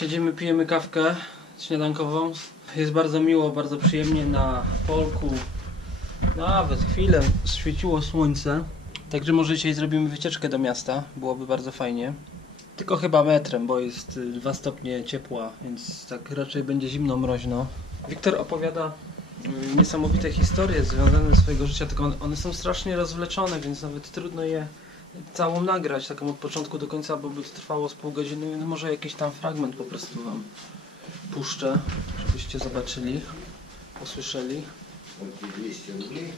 Siedzimy, pijemy kawkę śniadankową. Jest bardzo miło, bardzo przyjemnie na polku. Nawet chwilę świeciło słońce. Także może dzisiaj zrobimy wycieczkę do miasta. Byłoby bardzo fajnie. Tylko chyba metrem, bo jest 2 stopnie ciepła, więc tak raczej będzie zimno, mroźno. Wiktor opowiada niesamowite historie związane ze swojego życia, tylko one są strasznie rozwleczone, więc nawet trudno je całą nagrać, taką od początku do końca, bo by to trwało z pół godziny. No może jakiś tam fragment po prostu wam puszczę, żebyście zobaczyli, usłyszeli. 200 рублей.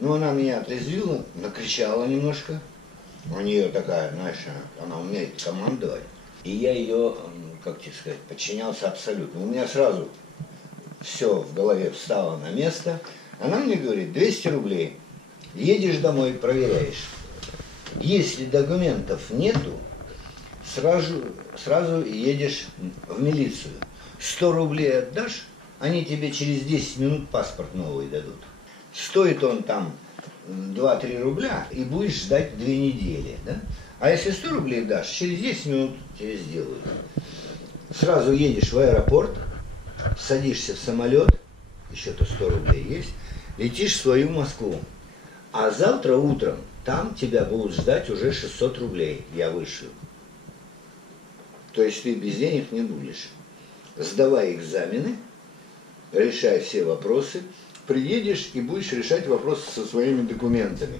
Ну, она меня отрезвила, накричала немножко. У нее такая, знаешь, она умеет командовать. И я ее, как тебе сказать, подчинялся абсолютно. У меня сразу все в голове встало на место. Она мне говорит, 200 рублей. Едешь домой, проверяешь. Если документов нету, сразу едешь в милицию. 100 рублей отдашь, они тебе через 10 минут паспорт новый дадут. Стоит он там 2-3 рубля, и будешь ждать 2 недели. Да? А если 100 рублей дашь, через 10 минут тебе сделают. Сразу едешь в аэропорт, садишься в самолет, еще-то 100 рублей есть, летишь в свою Москву. А завтра утром там тебя будут ждать уже 600 рублей, я вышлю. То есть ты без денег не будешь. Сдавай экзамены, решай все вопросы, приедешь и будешь решать вопросы со своими документами.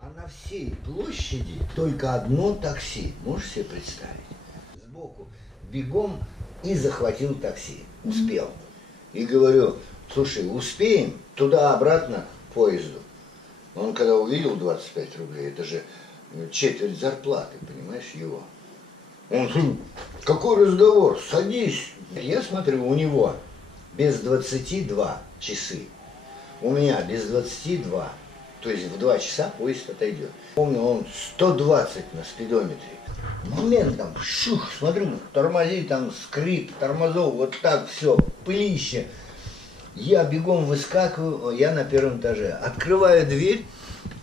А на всей площади только одно такси, можешь себе представить? Сбоку бегом и захватил такси, успел. И говорю, слушай, успеем туда-обратно к поезду. Он когда увидел 25 рублей, это же четверть зарплаты, понимаешь, его. Он говорит, какой разговор, садись. Я смотрю, у него без 22 часы. У меня без 22. То есть в 2 часа поезд отойдет. Помню, он 120 на спидометре. Моментом, шух, смотрю, тормози, там скрип, тормозов, вот так все, пылище. Я бегом выскакиваю, я на 1-м этаже. Открываю дверь,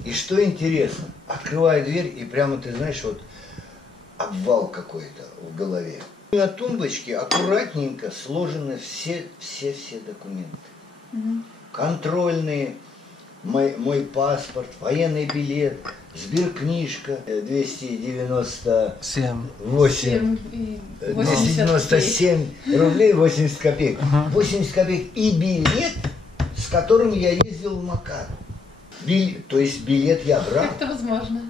и что интересно, открываю дверь, и прямо, ты знаешь, вот обвал какой-то в голове. На тумбочке аккуратненько сложены все документы. Контрольные, мой паспорт, военный билет, сберкнижка 297 рублей 80 копеек. 80 копеек и билет, с которым я ездил в Макар. То есть билет я брал. Как это возможно?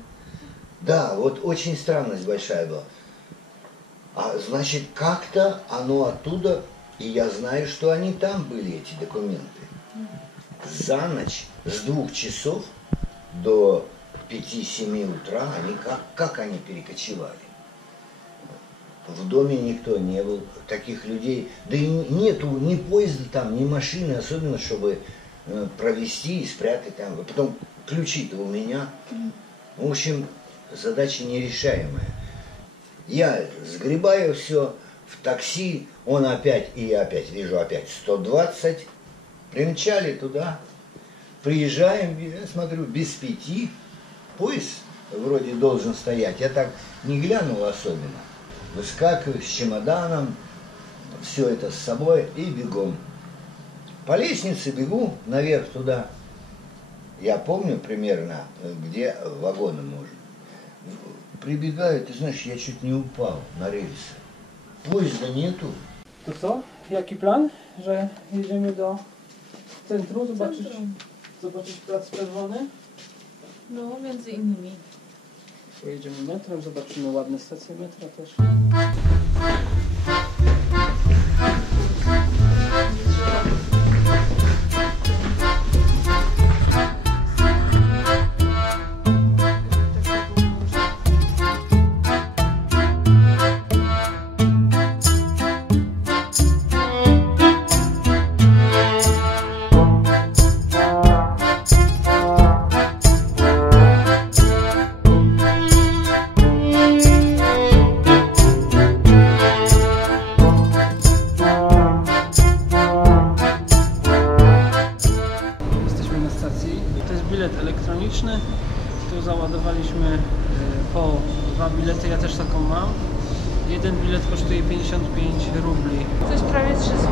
Да, вот очень странность большая была. А значит, как-то оно оттуда, и я знаю, что они там были, эти документы. За ночь с 2 часов до 5-7 утра они как они перекочевали. В доме никто не был, таких людей, да и нету ни поезда там, ни машины, особенно чтобы провести и спрятать там. Потом ключи-то у меня. В общем, задача нерешаемая. Я сгребаю все в такси, он опять, и я опять вижу, опять 120. Примчали туда, приезжаем, я смотрю, без 5. Поезд вроде должен стоять. Я так не глянул особенно. Выскакиваю с чемоданом, все это с собой и бегом. По лестнице бегу наверх туда. Я помню примерно, где вагоны можно. Прибегаю, ты знаешь, я чуть не упал на рельсы. Поезда нету. To co? Jaki plan? Że jedziemy do centrum, zobaczyć Plac Czerwony? No, między innymi. Pojedziemy metrem, zobaczymy ładne stacje metra też. elektroniczny. Tu załadowaliśmy Po 2 bilety, ja też taką mam. Jeden bilet kosztuje 55 rubli. To jest prawie 3 zł.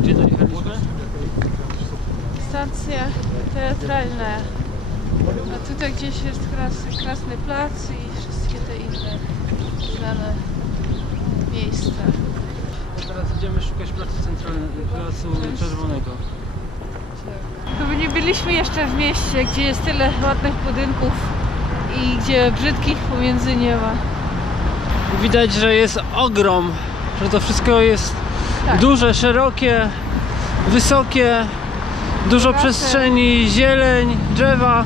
Gdzie dojechaliśmy? Stacja teatralna. A tutaj gdzieś jest Krasny Plac i wszystkie te inne znane miejsca. Teraz idziemy szukać placu centralnego, placu czerwonego. To by nie byliśmy jeszcze w mieście, gdzie jest tyle ładnych budynków i gdzie brzydkich pomiędzy nie ma. Widać, że jest ogrom, że to wszystko jest Tak. duże, szerokie, wysokie, dużo Lasy. przestrzeni, zieleń, drzewa.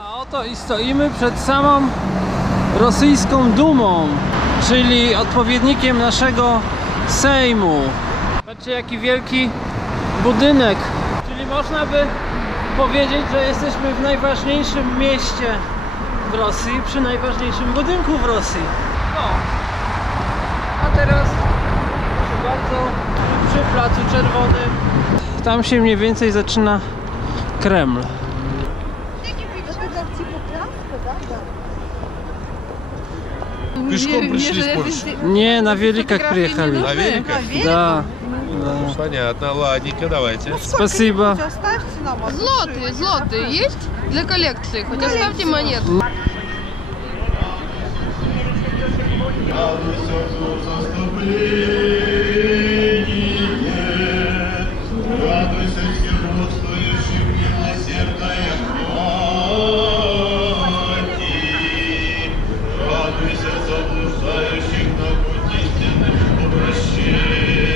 A oto i stoimy przed samą rosyjską Dumą, czyli odpowiednikiem naszego Sejmu. Patrzcie, jaki wielki budynek. Czyli można by powiedzieć, że jesteśmy w najważniejszym mieście w Rosji, przy najważniejszym budynku w Rosji. No. A teraz, proszę bardzo, przy Placu Czerwonym. Tam się mniej więcej zaczyna Kreml. Пешком пришли с Польши. Nie, na Wielikach przyjechali. На великах? Да. Понятно, ладненько, давайте. Спасибо. Злотые есть для коллекции? Хоть оставьте монету. Радуйся, всемогущий, милосердная плоти. Радуйся, заблуждающих на путь истины обращение.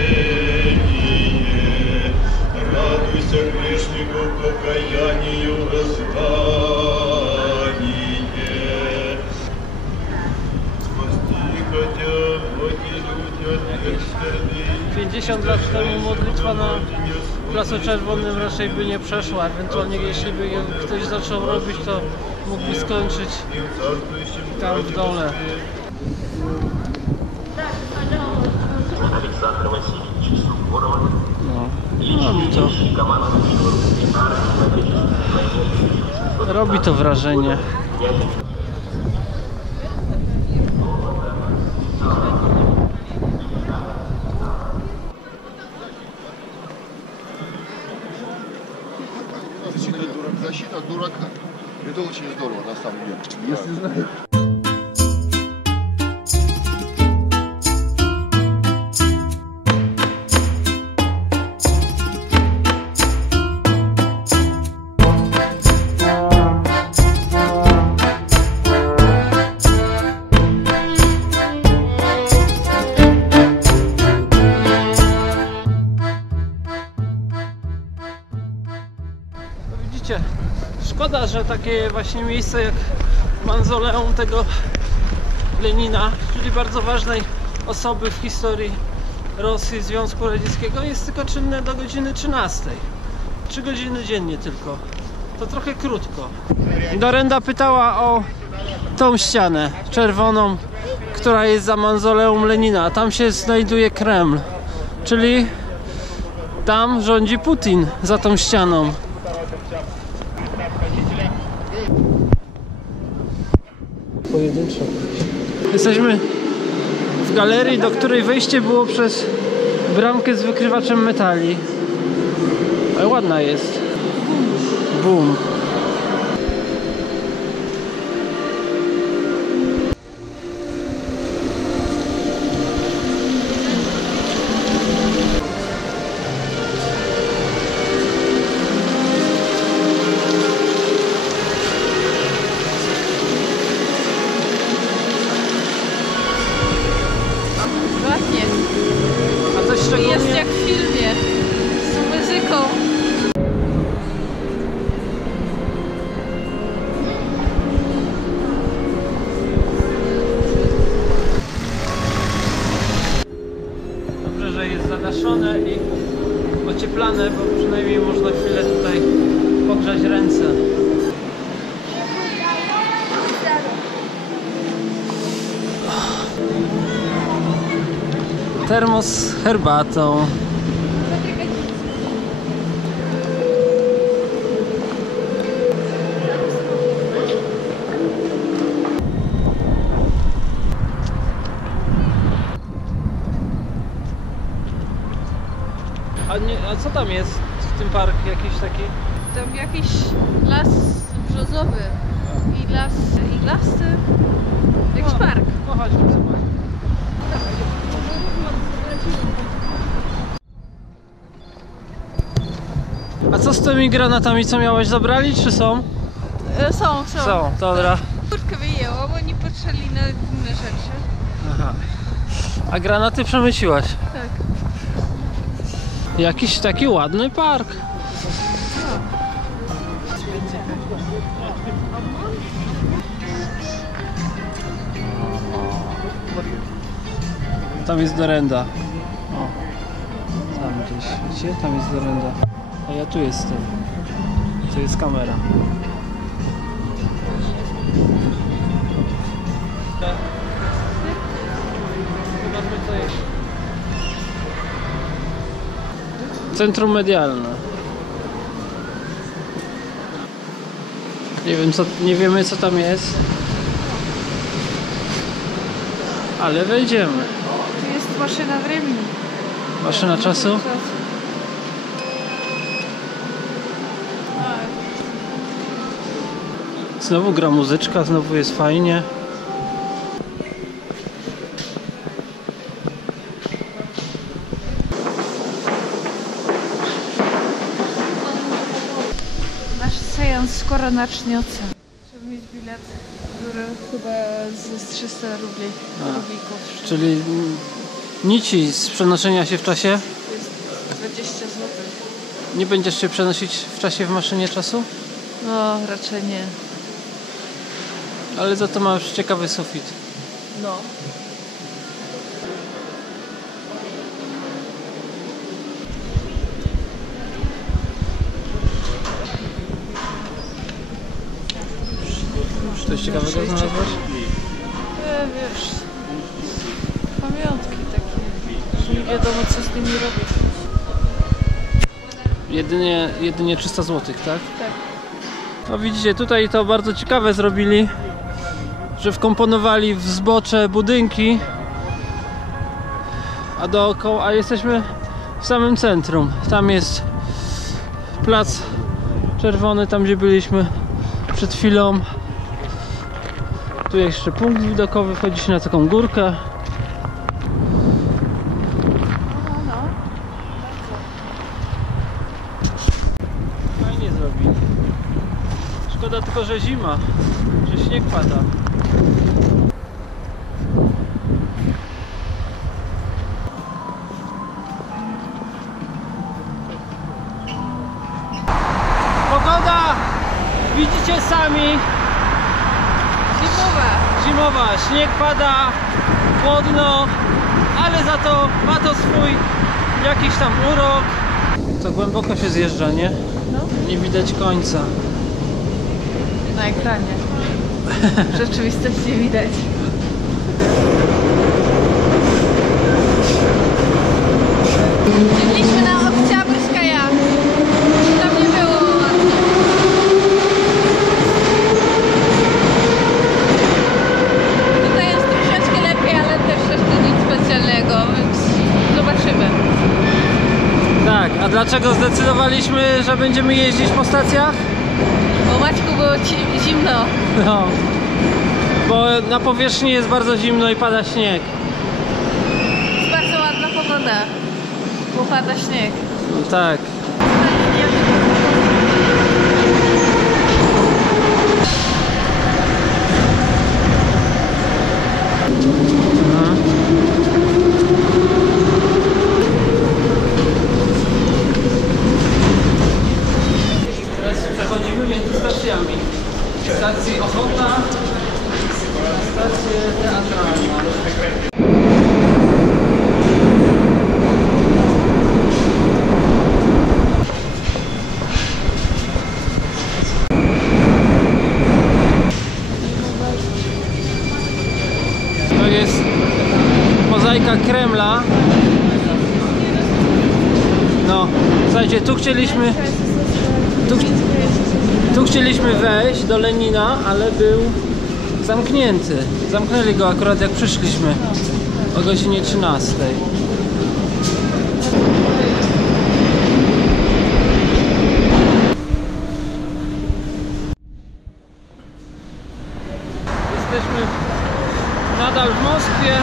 Радуйся, грешнику покаянию раскание. Спасти хотят боги люди от бедствия. 50 lat temu modlitwa na Placu Czerwonym raczej by nie przeszła. Ewentualnie jeśli by ją ktoś zaczął robić, to mógłby skończyć tam w dole. Robi to wrażenie. Защита от дурака. Это очень здорово, на самом деле. Если знаешь. Widzicie, szkoda, że takie właśnie miejsce jak Mauzoleum tego Lenina, czyli bardzo ważnej osoby w historii Rosji, Związku Radzieckiego, jest tylko czynne do godziny 13. 3 godziny dziennie tylko. To trochę krótko. Dorenda pytała o tą ścianę czerwoną, która jest za Mauzoleum Lenina. Tam się znajduje Kreml, czyli tam rządzi Putin za tą ścianą. Pojedynczo. Jesteśmy w galerii, do której wejście było przez bramkę z wykrywaczem metali. Ale ładna jest. Boom. Ładnie. A coś Jest szczególnie... jak w filmie. Z muzyką. zmianę, bo przynajmniej można chwilę tutaj pogrzać ręce. Termos z herbatą. A co tam jest w tym parku jakiś taki? Tam jakiś las brzozowy i las iglasty. Jakiś park. No chodźmy zobaczyć. A co z tymi granatami, co miałeś, zabrali, czy są? Są. Są, dobra. Kurtkę wyjęłam, oni patrzyli na inne rzeczy. Aha. A granaty przemyciłaś? Tak. Jakiś taki ładny park. Tam jest dorenda. O. Tam gdzieś, widzicie? Tam jest dorenda. A ja tu jestem. Tu jest kamera. Zobaczmy co jest. Centrum medialne. Nie wiemy co tam jest. Ale wejdziemy. Tu jest maszyna времени. Maszyna czasu? Znowu gra muzyczka, znowu jest fajnie. Nasz seans skoro zaczniecie. Trzeba mieć bilet, który chyba z 300 rubli. Rublików. Czyli nici z przenoszenia się w czasie? Jest 20 zł. Nie będziesz się przenosić w czasie w maszynie czasu? No, raczej nie. Ale za to masz ciekawy sufit. No. Coś ciekawego znalazłeś? Wiesz, pamiątki takie, że nie wiadomo co z nimi robić. Jedynie 300 zł, tak? Tak. No widzicie, tutaj to bardzo ciekawe zrobili, że wkomponowali w zbocze budynki, a dookoła, a jesteśmy w samym centrum. Tam jest plac czerwony, tam gdzie byliśmy przed chwilą. Tu jeszcze punkt widokowy, wchodzi się na taką górkę. Fajnie zrobili. Szkoda tylko, że zima, że śnieg pada. Pogoda, widzicie sami, zimowa, śnieg pada, chłodno, ale za to ma to swój jakiś tam urok. To głęboko się zjeżdża, nie? No. Nie widać końca. Na ekranie. W rzeczywistości nie widać. Byliśmy na Oktyabrską. Tam nie było ładnie. Tutaj jest troszeczkę lepiej, ale też jeszcze nic specjalnego, więc zobaczymy. Tak, a dlaczego zdecydowaliśmy, że będziemy jeździć po stacjach? Bo Maćku było zimno. No, bo na powierzchni jest bardzo zimno i pada śnieg. Jest bardzo ładna pogoda, bo pada śnieg. No tak. Teraz przechodzimy między stacjami. Stacji Ochota, stację teatralną. jest mozaika Kremla. No, słuchajcie, tu chcieliśmy wejść do Lenina, ale był zamknięty. Zamknęli go akurat jak przyszliśmy o godzinie 13. Jesteśmy nadal w Moskwie.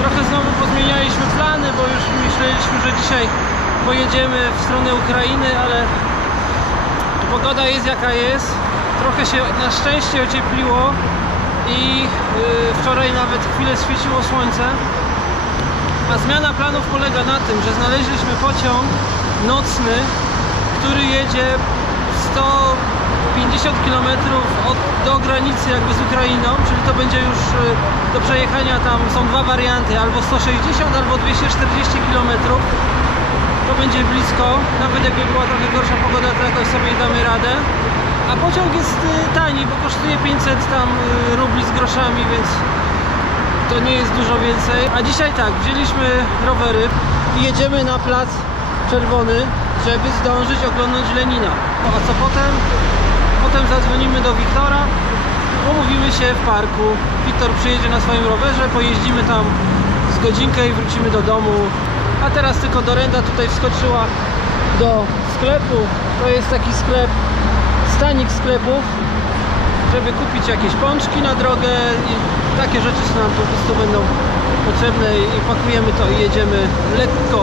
Trochę znowu pozmienialiśmy plany, bo już myśleliśmy, że dzisiaj pojedziemy w stronę Ukrainy, ale pogoda jest jaka jest. Trochę się na szczęście ociepliło i wczoraj nawet chwilę świeciło słońce. A zmiana planów polega na tym, że znaleźliśmy pociąg nocny, który jedzie 150 km do granicy jakby z Ukrainą, czyli to będzie już do przejechania, tam są dwa warianty, albo 160, albo 240 km. To będzie blisko, nawet jakby była trochę gorsza pogoda, to jakoś sobie damy radę. A pociąg jest tani, bo kosztuje 500 tam rubli z groszami, więc to nie jest dużo więcej. A dzisiaj tak, wzięliśmy rowery i jedziemy na Plac Czerwony, żeby zdążyć oglądać Lenina. A co potem? Potem zadzwonimy do Wiktora, umówimy się w parku. Wiktor przyjedzie na swoim rowerze, pojeździmy tam z godzinkę i wrócimy do domu. A teraz tylko Dorenda tutaj wskoczyła do sklepu. To jest taki sklep, stanik sklepów, żeby kupić jakieś pączki na drogę i takie rzeczy, co nam po prostu będą potrzebne, i pakujemy to i jedziemy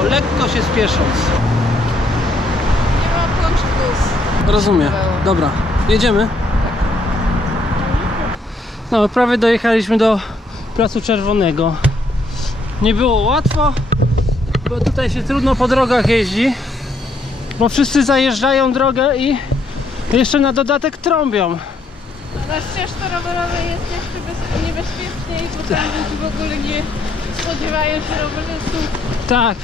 lekko się spiesząc. Nie ma pączków. Rozumiem. Dobra, jedziemy. No, prawie dojechaliśmy do Placu Czerwonego. Nie było łatwo, bo tutaj się trudno po drogach jeździ, bo wszyscy zajeżdżają drogę i jeszcze na dodatek trąbią. Na ścieżce rowerowej jest jeszcze niebezpieczniej, bo tam ludzie w ogóle nie spodziewają się rowerzystów. Tak,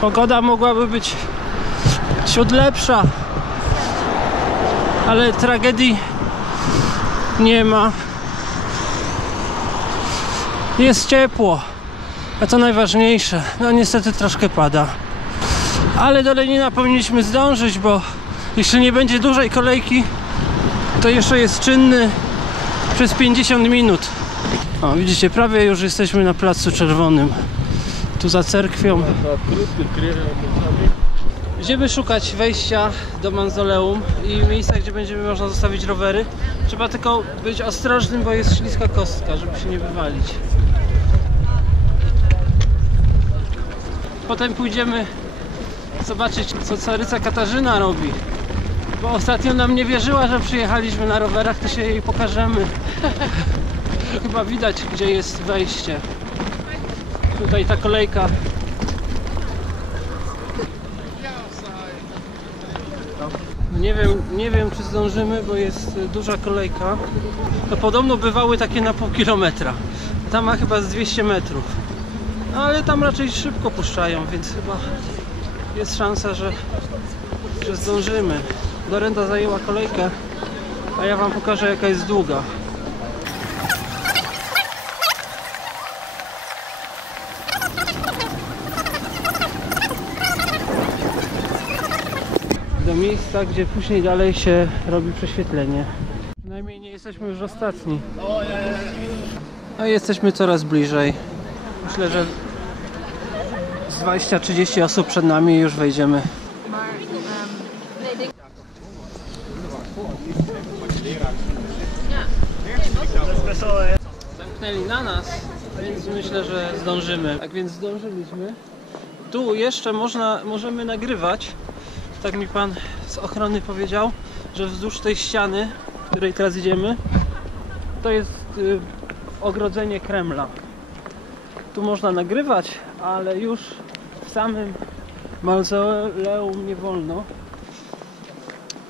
pogoda mogłaby być ciut lepsza, ale tragedii nie ma. Jest ciepło, a to najważniejsze. No niestety troszkę pada, ale do Lenina powinniśmy zdążyć, bo jeśli nie będzie dużej kolejki, to jeszcze jest czynny przez 50 minut. O, widzicie, prawie już jesteśmy na Placu Czerwonym. Tu za cerkwią. Będziemy szukać wejścia do Mauzoleum i miejsca, gdzie będziemy można zostawić rowery. Trzeba tylko być ostrożnym, bo jest śliska kostka, żeby się nie wywalić. Potem pójdziemy zobaczyć, co caryca Katarzyna robi. Bo ostatnio nam nie wierzyła, że przyjechaliśmy na rowerach, to się jej pokażemy. Chyba widać, gdzie jest wejście. Tutaj ta kolejka. Nie wiem czy zdążymy, bo jest duża kolejka. To podobno bywały takie na pół kilometra. Tam ma chyba z 200 metrów. No, ale tam raczej szybko puszczają, więc chyba jest szansa, że zdążymy. Dorenda zajęła kolejkę, a ja wam pokażę, jaka jest długa. Do miejsca, gdzie później dalej się robi prześwietlenie. Przynajmniej nie jesteśmy już ostatni. No i jesteśmy coraz bliżej. Myślę, że z 20-30 osób przed nami już wejdziemy. Zamknęli na nas, więc myślę, że zdążymy. Tak więc zdążyliśmy. Tu jeszcze możemy nagrywać. Tak mi pan z ochrony powiedział, że wzdłuż tej ściany, w której teraz idziemy, to jest ogrodzenie Kremla. Tu można nagrywać, ale już w samym mauzoleum nie wolno.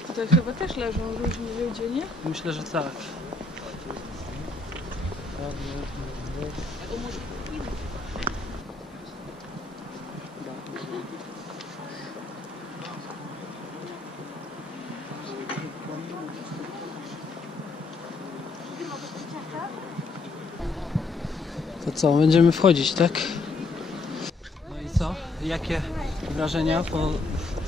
Tutaj chyba też leżą różni ludzie, nie? Myślę, że tak. To co, będziemy wchodzić, tak? No i co? Jakie wrażenia po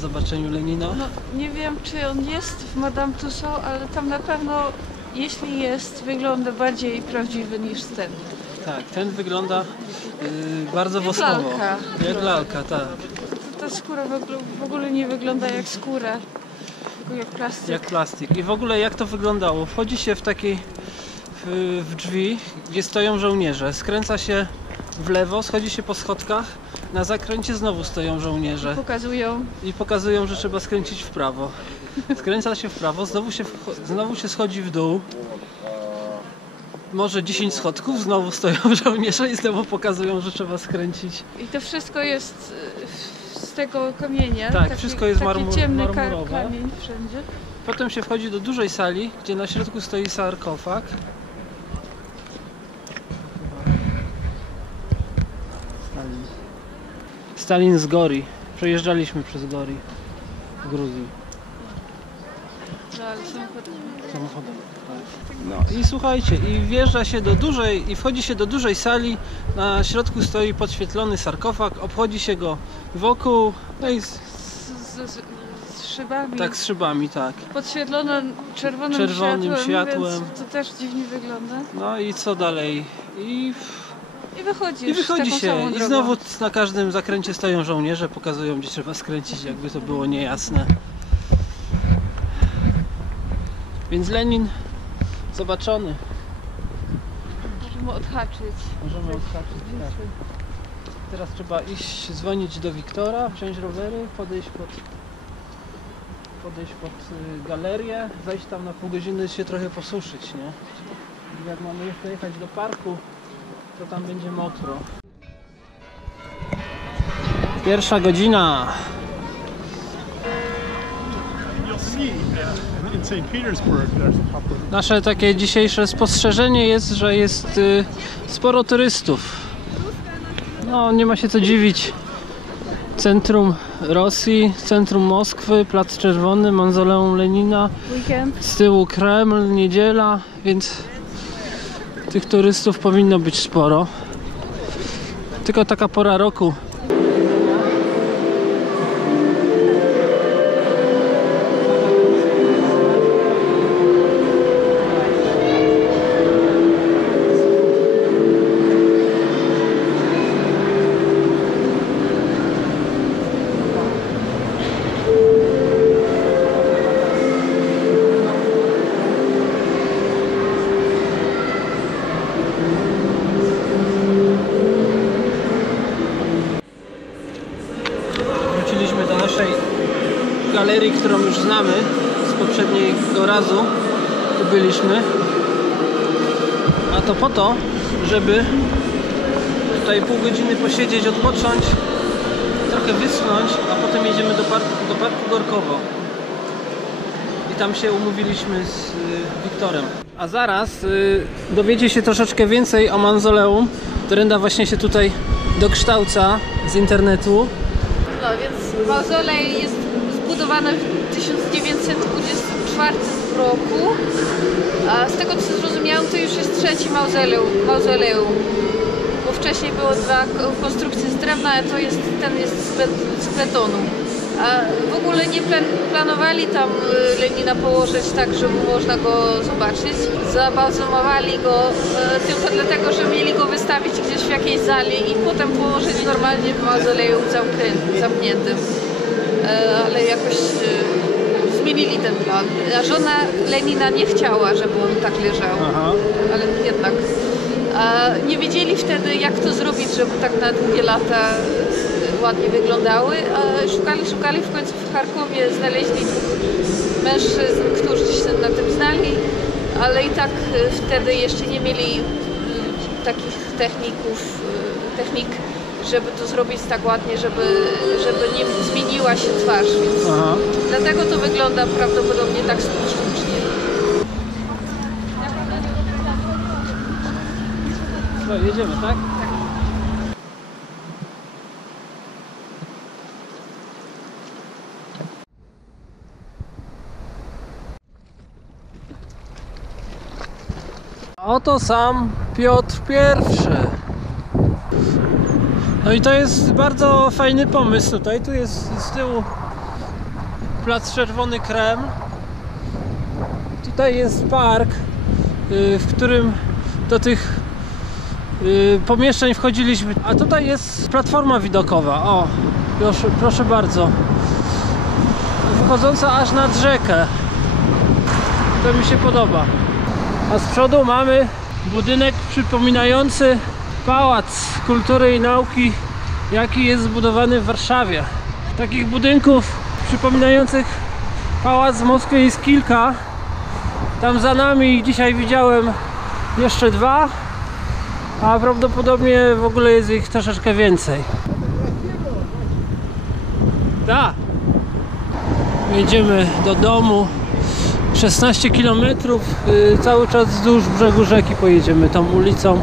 zobaczeniu Lenina? No, nie wiem, czy on jest w Madame Tussauds, ale tam na pewno, jeśli jest, wygląda bardziej prawdziwy niż ten. Tak, ten wygląda bardzo Jak woskowo. lalka. Jak lalka, tak. Ta skóra w ogóle nie wygląda jak skóra, tylko jak plastyk. Jak plastik. I w ogóle jak to wyglądało? Wchodzi się w drzwi, gdzie stoją żołnierze. Skręca się w lewo, schodzi się po schodkach. Na zakręcie znowu stoją żołnierze. I pokazują, że trzeba skręcić w prawo. Skręca się w prawo, znowu się schodzi w dół. Może 10 schodków, znowu stoją żołnierze i znowu pokazują, że trzeba skręcić. I to wszystko jest z tego kamienia. Tak, wszystko jest taki ciemny marmurowe. kamień wszędzie. Potem się wchodzi do dużej sali, gdzie na środku stoi sarkofag. Stalin z Gori. Przejeżdżaliśmy przez Gori w Gruzji. No ale Samochodem. No i słuchajcie, i wjeżdża się i wchodzi się do dużej sali. Na środku stoi podświetlony sarkofag, obchodzi się go wokół, no i z szybami. tak z szybami, tak. Podświetlone czerwonym światłem. Więc to też dziwnie wygląda. No i co dalej? I wychodzi się. I znowu na każdym zakręcie stoją żołnierze, pokazują, gdzie trzeba skręcić, jakby to było niejasne. Więc Lenin zobaczony. Możemy odhaczyć. Tak. Teraz trzeba iść, dzwonić do Wiktora, wziąć rowery, podejść pod galerię, zejść tam na pół godziny, się trochę posuszyć, nie? I jak mamy jeszcze jechać do parku, to tam będzie mokro. Pierwsza godzina. Nasze takie dzisiejsze spostrzeżenie jest, że jest sporo turystów. No, nie ma się co dziwić. Centrum Rosji, centrum Moskwy, Plac Czerwony, Mauzoleum Lenina, z tyłu Kreml, niedziela, więc tych turystów powinno być sporo. Tylko taka pora roku. Galerii, którą już znamy z poprzedniego razu, tu byliśmy, a to po to, żeby tutaj pół godziny posiedzieć, odpocząć, trochę wyschnąć, a potem jedziemy do parku Gorkowo i tam się umówiliśmy z Wiktorem. A zaraz dowiecie się troszeczkę więcej o mauzoleum, Dorenda właśnie się tutaj dokształca z internetu. No więc mauzolej jest zbudowane w 1924 roku. A z tego co zrozumiałam, to już jest trzeci mauzoleum. Bo wcześniej było dwa konstrukcje z drewna, a ten jest z betonu. A w ogóle nie planowali tam Lenina położyć tak, żeby można go zobaczyć. Zabalsamowali go tylko dlatego, że mieli go wystawić gdzieś w jakiejś sali i potem położyć normalnie w mauzoleum zamkniętym. Ale jakoś zmienili ten plan. A żona Lenina nie chciała, żeby on tak leżał. Aha. Ale jednak. Nie wiedzieli wtedy, jak to zrobić, żeby tak na długie lata ładnie wyglądały. Szukali, w końcu w Charkowie znaleźli dwóch mężczyzn, którzy się na tym znali, ale i tak wtedy jeszcze nie mieli takich technik, żeby to zrobić tak ładnie, żeby nie zmieniła się twarz, więc dlatego to wygląda prawdopodobnie tak sztucznie. No, jedziemy, tak? Oto sam Piotr I. No i to jest bardzo fajny pomysł tutaj. Tu jest z tyłu plac Czerwony Krem. Tutaj jest park, w którym do tych pomieszczeń wchodziliśmy. A tutaj jest platforma widokowa. O, proszę bardzo. Wychodząca aż nad rzekę. To mi się podoba. A z przodu mamy budynek przypominający Pałac Kultury i Nauki, jaki jest zbudowany w Warszawie. Takich budynków przypominających pałac w Moskwie jest kilka. Tam za nami dzisiaj widziałem jeszcze 2, a prawdopodobnie w ogóle jest ich troszeczkę więcej. Tak. Jedziemy do domu. 16 km, cały czas wzdłuż brzegu rzeki pojedziemy tą ulicą.